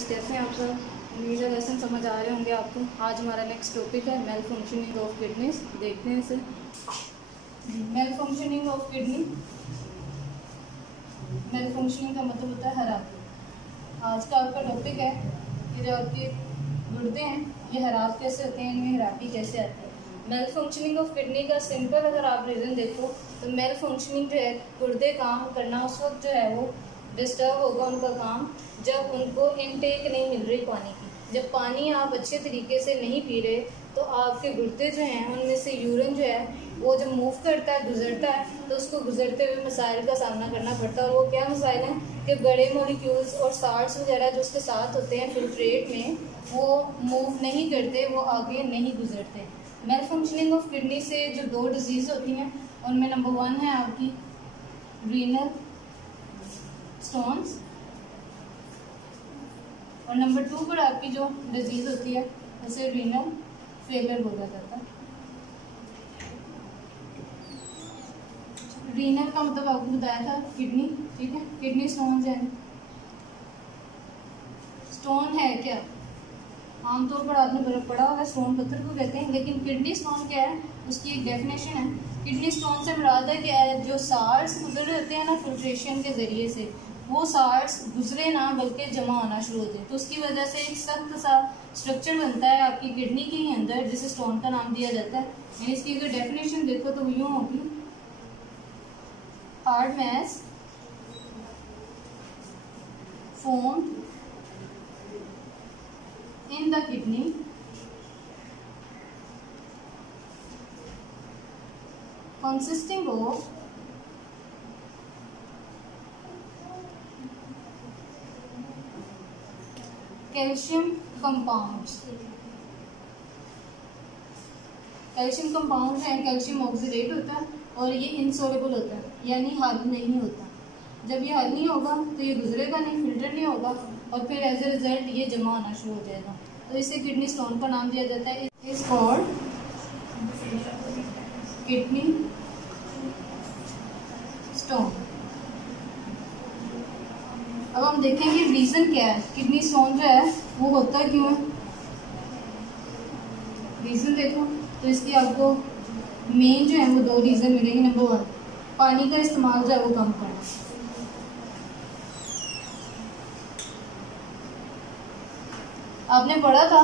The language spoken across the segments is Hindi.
फ्रेंड्स, कैसे हैं आप सब। उम्मीद है लेसन समझ आ रहे होंगे आपको। आज हमारा नेक्स्ट टॉपिक है मेल फंक्शनिंग ऑफ किडनीज। देखते हैं इसे। Malfunctioning of kidney. Malfunctioning का मतलब होता है हराप। आज का आपका टॉपिक है कि जो आपके गुर्दे हैं ये हराप कैसे होते हैं, इनमें हरापी कैसे आती है। मेल फंक्शनिंग ऑफ किडनी का सिंपल अगर आप रीज़न देखो तो मेल फंक्शनिंग जो है, गुर्दे काम करना उस वक्त जो है वो डिस्टर्ब होगा उनका काम जब उनको इनटेक नहीं मिल रही पानी की। जब पानी आप अच्छे तरीके से नहीं पी रहे तो आपके गुर्दे जो हैं उनमें से यूरिन जो है वो जब मूव करता है, गुजरता है, तो उसको गुजरते हुए मसाइल का सामना करना पड़ता है। और वो क्या मसाइल हैं कि बड़े मॉलिक्यूल्स और साल्ट्स वगैरह जो उसके साथ होते हैं फिल्ट्रेट में, वो मूव नहीं करते, वो आगे नहीं गुजरते। मेल फंक्शनिंग ऑफ किडनी से जो दो डिजीज़ होती हैं उनमें नंबर 1 है आपकी रीनल स्टोन्स, और नंबर 2 पर आपकी जो डिजीज़ होती है उसे रीनल फेलियर बोला जाता है। रीनल का मतलब आपको बताया था किडनी, ठीक है। किडनी स्टोन्स हैं। स्टोन है क्या, आमतौर पर आपने पढ़ा होगा स्टोन पत्थर को कहते हैं, लेकिन किडनी स्टोन क्या है उसकी एक डेफिनेशन है। किडनी स्टोन से मुराद है कि जो साल्ट्स गुजर रहते हैं ना फिल्ट्रेशन के ज़रिए से, वो साल्ट्स गुजरे ना बल्कि जमा होना शुरू होते हैं, तो उसकी वजह से एक सख्त सा स्ट्रक्चर बनता है आपकी किडनी के ही अंदर जिसे स्टोन का नाम दिया जाता है। यानी इसकी अगर डेफिनेशन देखो तो यूँ होगी, hard mass formed in the kidney consisting of calcium compounds. Calcium compound है, कैल्शियम ऑक्सीडेट होता है और ये इनसॉल्युबल होता है, यानी हल नहीं होता। जब ये हल नहीं होगा तो ये गुजरेगा नहीं, फिल्टर नहीं होगा, और फिर एज ए रिजल्ट ये जमा होना शुरू हो जाएगा, तो इसे किडनी स्टोन का नाम दिया जाता है। Is called kidney stone. अब हम देखेंगे रीज़न क्या है, किडनी स्टोन जो है वो होता क्यों है। रीज़न देखो तो इसकी आपको मेन जो है वो 2 रीज़न मिलेंगे। नंबर 1, पानी का इस्तेमाल जो है वो कम करना। आपने पढ़ा था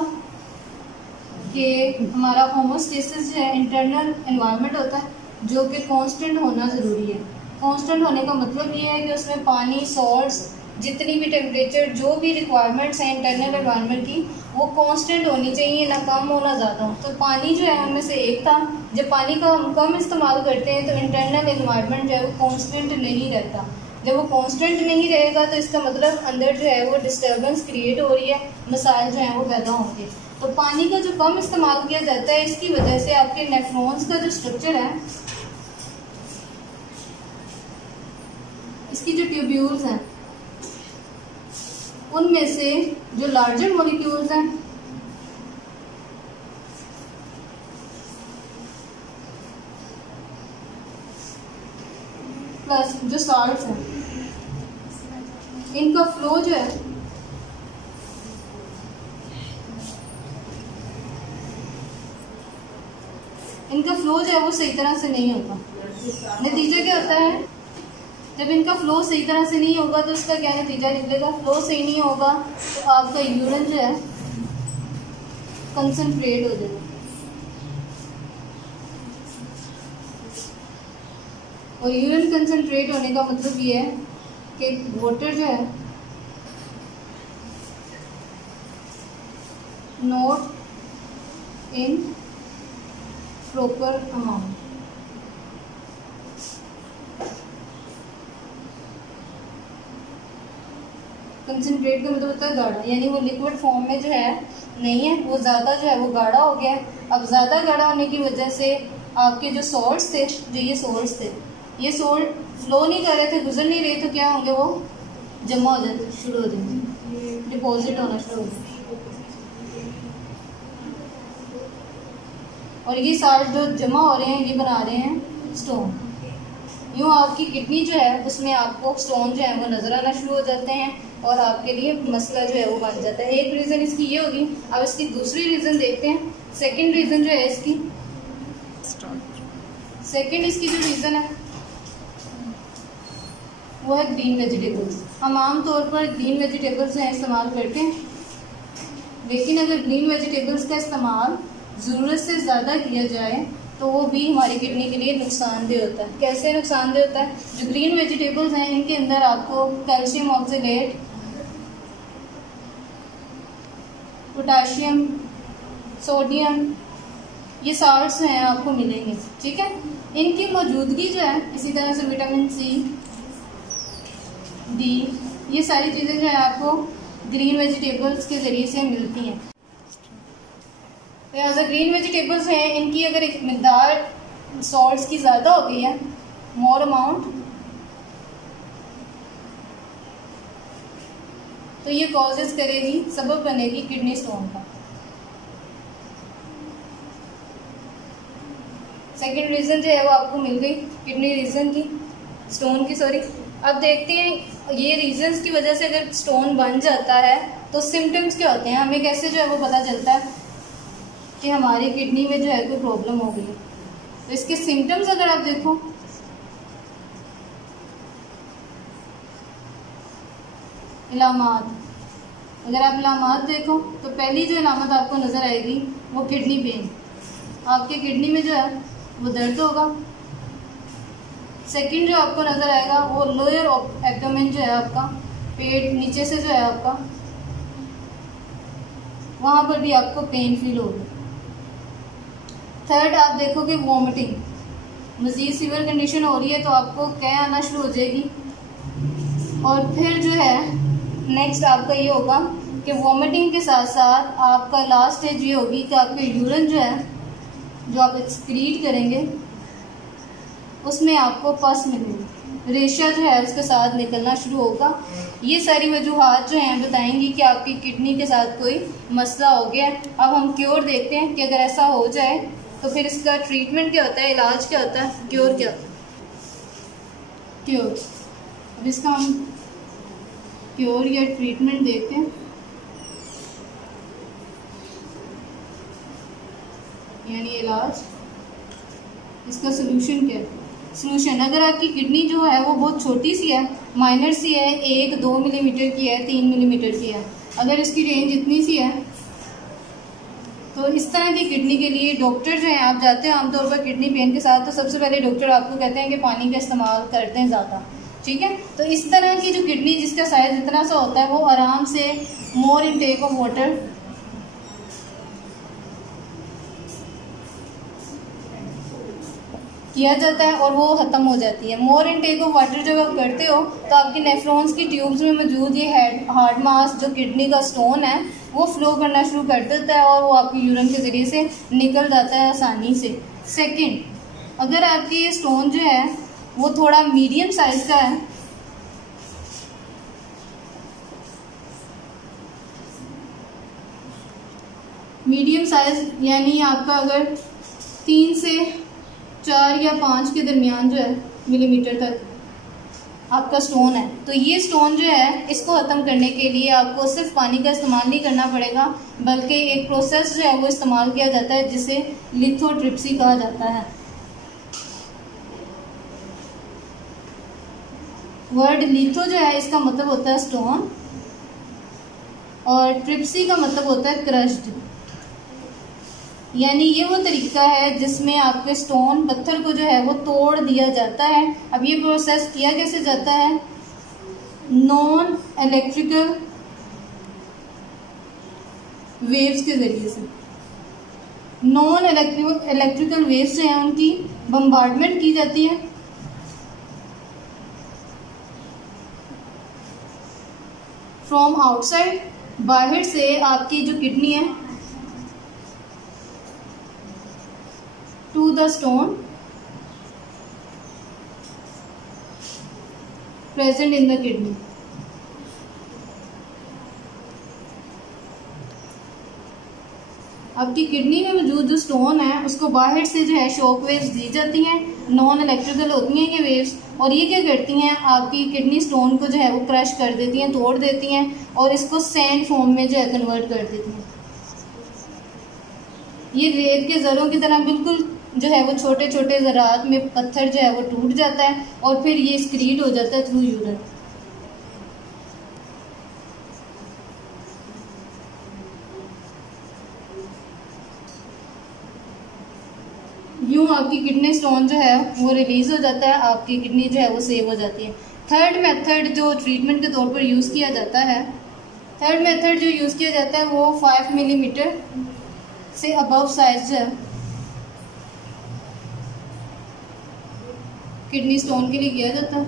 कि हमारा होमोस्टेसिस जो है इंटरनल एनवायरनमेंट होता है जो कि कांस्टेंट होना ज़रूरी है। कांस्टेंट होने का मतलब ये है कि उसमें पानी, सॉल्ट्स, जितनी भी टेम्परेचर, जो भी रिक्वायरमेंट्स हैं इंटरनल एनवायरनमेंट की, वो कांस्टेंट होनी चाहिए, ना कम हो ना ज़्यादा हो। तो पानी जो है उनमें से एक था। जब पानी का हम कम इस्तेमाल करते हैं तो इंटरनल एनवायरनमेंट जो है वो कांस्टेंट नहीं रहता। जब वो कांस्टेंट नहीं रहेगा तो इसका मतलब अंदर जो है वो डिस्टर्बेंस क्रिएट हो रही है, मसाइल जो हैं वो पैदा होंगे। तो पानी का जो कम इस्तेमाल किया जाता है इसकी वजह से आपके नेफ्रॉन्स का जो स्ट्रक्चर है, इसकी जो ट्यूब्यूल्स हैं उनमें से जो लार्जर मॉलिक्यूल्स हैं प्लस जो साल्ट्स हैं, इनका फ्लो जो है वो सही तरह से नहीं होता। नतीजा क्या होता है, जब इनका फ्लो सही तरह से नहीं होगा तो उसका क्या नतीजा निकलेगा। फ्लो सही नहीं होगा तो आपका यूरिन जो है कंसंट्रेट हो जाएगा, और यूरिन कंसंट्रेट होने का मतलब ये है कि वाटर जो है not in proper amount. Concentrate का मतलब होता है गाढ़ा, यानी वो लिक्विड फॉर्म में जो है नहीं है, वो ज़्यादा जो है वो गाढ़ा हो गया। अब ज़्यादा गाढ़ा होने की वजह से आपके जो सॉल्ट्स थे, ये सॉल्ट फ्लो नहीं कर रहे थे, गुजर नहीं रहे, तो क्या होंगे, वो जमा हो जाते शुरू हो जाएंगे, डिपॉजिट होना शुरू हो जाएंगे। और ये साल्ट जो जमा हो रहे हैं ये बना रहे हैं स्टोन। यूँ आपकी किडनी जो है उसमें आपको स्टोन जो है वो नज़र आना शुरू हो जाते हैं। और आपके लिए मसला जो है वो बन जाता है। एक रीज़न इसकी ये होगी। अब इसकी दूसरी रीज़न देखते हैं। सेकंड रीज़न जो है इसकी, सेकंड इसकी जो रीज़न है वो है ग्रीन वेजिटेबल्स। हम आम तौर पर ग्रीन वेजिटेबल्स हैं इस्तेमाल करते हैं, लेकिन अगर ग्रीन वेजिटेबल्स का इस्तेमाल ज़रूरत से ज़्यादा किया जाए तो वो भी हमारी किडनी के लिए नुकसानदेह होता है। कैसे नुकसानदेह होता है? जो ग्रीन वेजिटेबल्स हैं इनके अंदर आपको कैल्शियम ऑक्सलेट, पोटाशियम, सोडियम, ये साल्ट्स हैं आपको मिलेंगे, ठीक है। इनकी मौजूदगी जो है, इसी तरह से विटामिन सी, डी, ये सारी चीज़ें जो है आपको ग्रीन वेजिटेबल्स के ज़रिए से मिलती हैं। लिहाजा ग्रीन वेजिटेबल्स हैं, इनकी अगर एक मिक़दार सॉल्ट्स की ज़्यादा हो गई है, मोर अमाउंट, तो ये कॉजेज़ करेगी, सबब बनेगी किडनी स्टोन का। सेकंड रीज़न जो है वो आपको मिल गई किडनी रीज़न की, स्टोन की, सॉरी। अब देखते हैं ये रीजंस की वजह से अगर स्टोन बन जाता है तो सिम्टम्स क्या होते हैं, हमें कैसे जो है वो पता चलता है कि हमारी किडनी में जो है कोई प्रॉब्लम हो गई है। तो इसके सिम्टम्स अगर आप देखो, इलामात, अगर आप इलामात देखो तो पहली जो इलामत आपको नज़र आएगी वो किडनी पेन। आपके किडनी में जो है वो दर्द होगा। सेकंड जो आपको नज़र आएगा वो लोअर एब्डोमेन जो है आपका, पेट नीचे से जो है आपका, वहाँ पर भी आपको पेन फील होगी। थर्ड आप देखोगे वॉमिटिंग, मज़ीद सीवियर कंडीशन हो रही है तो आपको कै आना शुरू हो जाएगी। और फिर जो है नेक्स्ट आपका ये होगा कि वॉमिटिंग के साथ साथ आपका लास्ट स्टेज ये होगी कि आपके यूरिन जो है, जो आप एक्सक्रीट करेंगे उसमें आपको पस मिलेगी, रेशा जो है उसके साथ निकलना शुरू होगा। ये सारी वजूहात जो हैं बताएंगी कि आपकी किडनी के साथ कोई मसला हो गया। अब हम क्योर देखते हैं कि अगर ऐसा हो जाए तो फिर इसका ट्रीटमेंट क्या होता है, इलाज क्या होता है, क्योर क्या होता है। क्योर, अब इसका हम क्योर या ट्रीटमेंट देखते हैं। यानी इलाज, इसका सोल्यूशन क्या है। सोल्यूशन, अगर आपकी किडनी जो है वो बहुत छोटी सी है, माइनर सी है, 1-2 मिलीमीटर की है, 3 मिलीमीटर की है, अगर इसकी रेंज इतनी सी है तो इस तरह की किडनी के लिए डॉक्टर जो है, आप जाते हैं आमतौर पर किडनी पेन के साथ तो सबसे पहले डॉक्टर आपको कहते हैं कि पानी का इस्तेमाल करते हैं ज़्यादा, ठीक है। तो इस तरह की जो किडनी जिसका साइज़ इतना सा होता है वो आराम से मोर इनटेक ऑफ वाटर किया जाता है और वो ख़त्म हो जाती है। मोर इनटेक ऑफ वाटर जब आप करते हो तो आपके नेफ्रॉन्स की ट्यूब्स में मौजूद ये हार्ड मास जो किडनी का स्टोन है वो फ्लो करना शुरू कर देता है और वो आपके यूरिन के ज़रिए से निकल जाता है आसानी से। सेकंड, अगर आपकी ये स्टोन जो है वो थोड़ा मीडियम साइज़ का है, मीडियम साइज़ यानी आपका अगर 3 से 4 या 5 के दरमियान जो है मिलीमीटर तक आपका स्टोन है, तो ये स्टोन जो है इसको ख़त्म करने के लिए आपको सिर्फ पानी का इस्तेमाल नहीं करना पड़ेगा, बल्कि एक प्रोसेस जो है वो इस्तेमाल किया जाता है जिसे लिथोट्रिप्सी कहा जाता है। वर्ड लिथो जो है इसका मतलब होता है स्टोन और ट्रिप्सी का मतलब होता है क्रश्ड। यानी ये वो तरीका है जिसमें आपके स्टोन पत्थर को जो है वो तोड़ दिया जाता है। अब ये प्रोसेस किया कैसे जाता है, नॉन इलेक्ट्रिकल वेव्स के ज़रिए से। नॉन इलेक्ट्रिकल वेव्स जो हैं उनकी बम्बार्डमेंट की जाती है फ्रॉम आउटसाइड, बाहर से आपकी जो किडनी है to the stone present in the kidney. आपकी किडनी में मौजूद जो स्टोन है उसको बाहर से जो है शॉक वेव्स दी जाती हैं, नॉन इलेक्ट्रिकल होती हैं ये वेव्स, और ये क्या करती हैं आपकी किडनी स्टोन को जो है वो क्रश कर देती हैं, तोड़ देती हैं और इसको सैंड फॉर्म में जो है कन्वर्ट कर देती हैं। ये रेत के ज़रों की तरह बिल्कुल जो है वो छोटे छोटे ज़रात में पत्थर जो है वो टूट जाता है और फिर ये स्क्रीड हो जाता है थ्रू यूरिन। यूँ आपकी किडनी स्टोन जो है वो रिलीज हो जाता है, आपकी किडनी जो है वो सेव हो जाती है। थर्ड मेथड जो ट्रीटमेंट के तौर पर यूज़ किया जाता है, थर्ड मेथड जो यूज़ किया जाता है वो 5 मिलीमीटर से अबव साइज जो है किडनी स्टोन के लिए किया जाता है।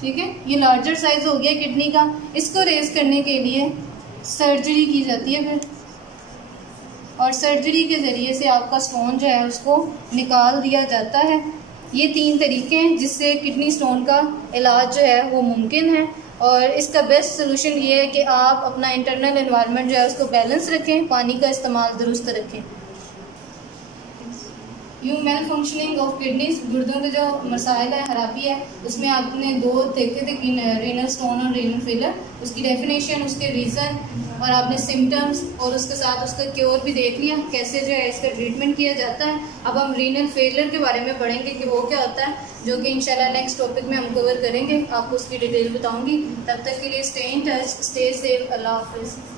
ठीक है, ये लार्जर साइज हो गया किडनी का। इसको रेज करने के लिए सर्जरी की जाती है फिर, और सर्जरी के ज़रिए से आपका स्टोन जो है उसको निकाल दिया जाता है। ये 3 तरीके हैं जिससे किडनी स्टोन का इलाज जो है वो मुमकिन है, और इसका बेस्ट सोल्यूशन ये है कि आप अपना इंटरनल एनवायरनमेंट जो है उसको बैलेंस रखें, पानी का इस्तेमाल दुरुस्त रखें। यूँ मेल फंक्शनिंग ऑफ किडनीज, गुर्दों के जो मसाइल है, खराबी है, उसमें आपने 2 देखे थे कि रीनल स्टोन और रीनल फेलर, उसकी डेफिनेशन, उसके रीज़न और आपने सिम्टम्स और उसके साथ उसका क्योर भी देख लिया, कैसे जो है इसका ट्रीटमेंट किया जाता है। अब हम रीनल फेलर के बारे में पढ़ेंगे कि वो क्या होता है, जो कि इंशाल्लाह नेक्स्ट टॉपिक में हम कवर करेंगे, आपको उसकी डिटेल बताऊँगी। तब तक के लिए stay in touch, stay safe, Allah हाफिज़।